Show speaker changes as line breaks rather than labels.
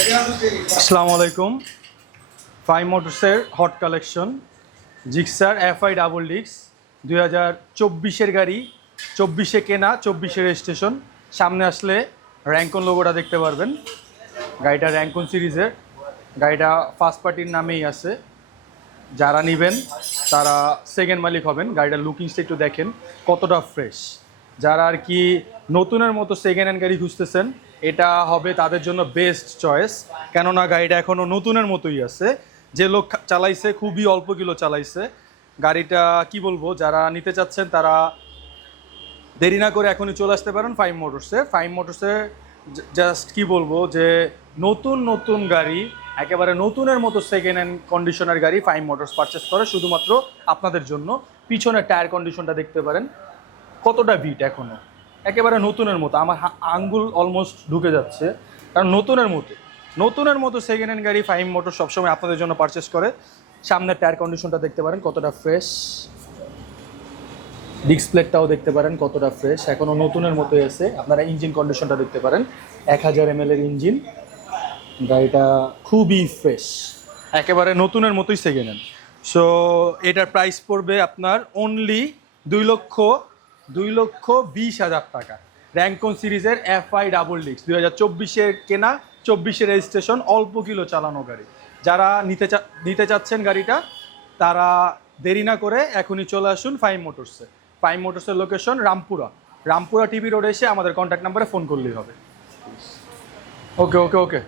আসসালামু আলাইকুম। Five মোটরসের hot collection, Gixxer FI double ডিক্স দুই হাজার চব্বিশের গাড়ি, চব্বিশে কেনা, চব্বিশে রেজিস্ট্রেশন। সামনে আসলে র্যাঙ্কন লোগোটা দেখতে পারবেন। গাড়িটা র্যাঙ্কন সিরিজের। গাড়িটা ফার্স্ট পার্টির নামেই আছে। যারা নেবেন, তারা সেকেন্ড মালিক হবেন। গাড়িটার লুকিংসটা একটু দেখেন, কতটা ফ্রেশ যারা আর কি নতুনের মতো সেকেন্ড হ্যান্ড গাড়ি খুঁজতেছেন, এটা হবে তাদের জন্য বেস্ট চয়েস কেননা গাড়িটা এখনও নতুনের মতোই আছে। যে লোক চালাইছে, খুবই অল্প কিলো চালাইছে। গাড়িটা কি বলব, যারা নিতে চাচ্ছেন তারা দেরি না করে এখনই চলে আসতে পারেন ফাইভ মোটরসে ফাইভ মোটরসে জাস্ট কি বলব যে নতুন নতুন গাড়ি, একেবারে নতুনের মতো সেকেন্ড হ্যান্ড কন্ডিশনের গাড়ি ফাইভ মোটরস পারচেস করে। শুধুমাত্র আপনাদের জন্য। পিছনের টায়ার কন্ডিশনটা দেখতে পারেন। কতটা বিট এখনও একেবারে নতুনের মতো। আমার আঙ্গুল অলমোস্ট ঢুকে যাচ্ছে। কারণ নতুনের মতো। নতুনের মতো সেকেন্ড হ্যান্ড গাড়ি ফাইম মোটর সবসময় আপনাদের জন্য পারচেস করে। সামনের টায়ার কন্ডিশনটা দেখতে পারেন, কতটা ফ্রেশ ডিসপ্লেটাও দেখতে পারেন, কতটা ফ্রেশ এখনও নতুনের মতো এসে আপনারা ইঞ্জিন কন্ডিশনটা দেখতে পারেন। এক হাজার এম এর ইঞ্জিন গাড়িটা খুবই ফ্রেশ একেবারে নতুনের মতোই সেকেন্ড হ্যান্ড সো এটার প্রাইস পড়বে আপনার অনলি দুই লক্ষ দুই লক্ষ বিশ হাজার টাকা। র্যাঙ্কন সিরিজের এফআই ডাবল ডিক্স দুই হাজার চব্বিশের কেনা চব্বিশের রেজিস্ট্রেশন অল্প কিলো চালানো গাড়ি। যারা নিতে চা নিতে চাচ্ছেন গাড়িটা, তারা দেরি না করে এখনই চলে আসুন ফাইভ মোটরসে ফাইভ মোটরসের লোকেশন রামপুরা। রামপুরা টিভি রোডে এসে আমাদের কন্ট্যাক্ট নাম্বারে ফোন করলেই হবে। ওকে ওকে ওকে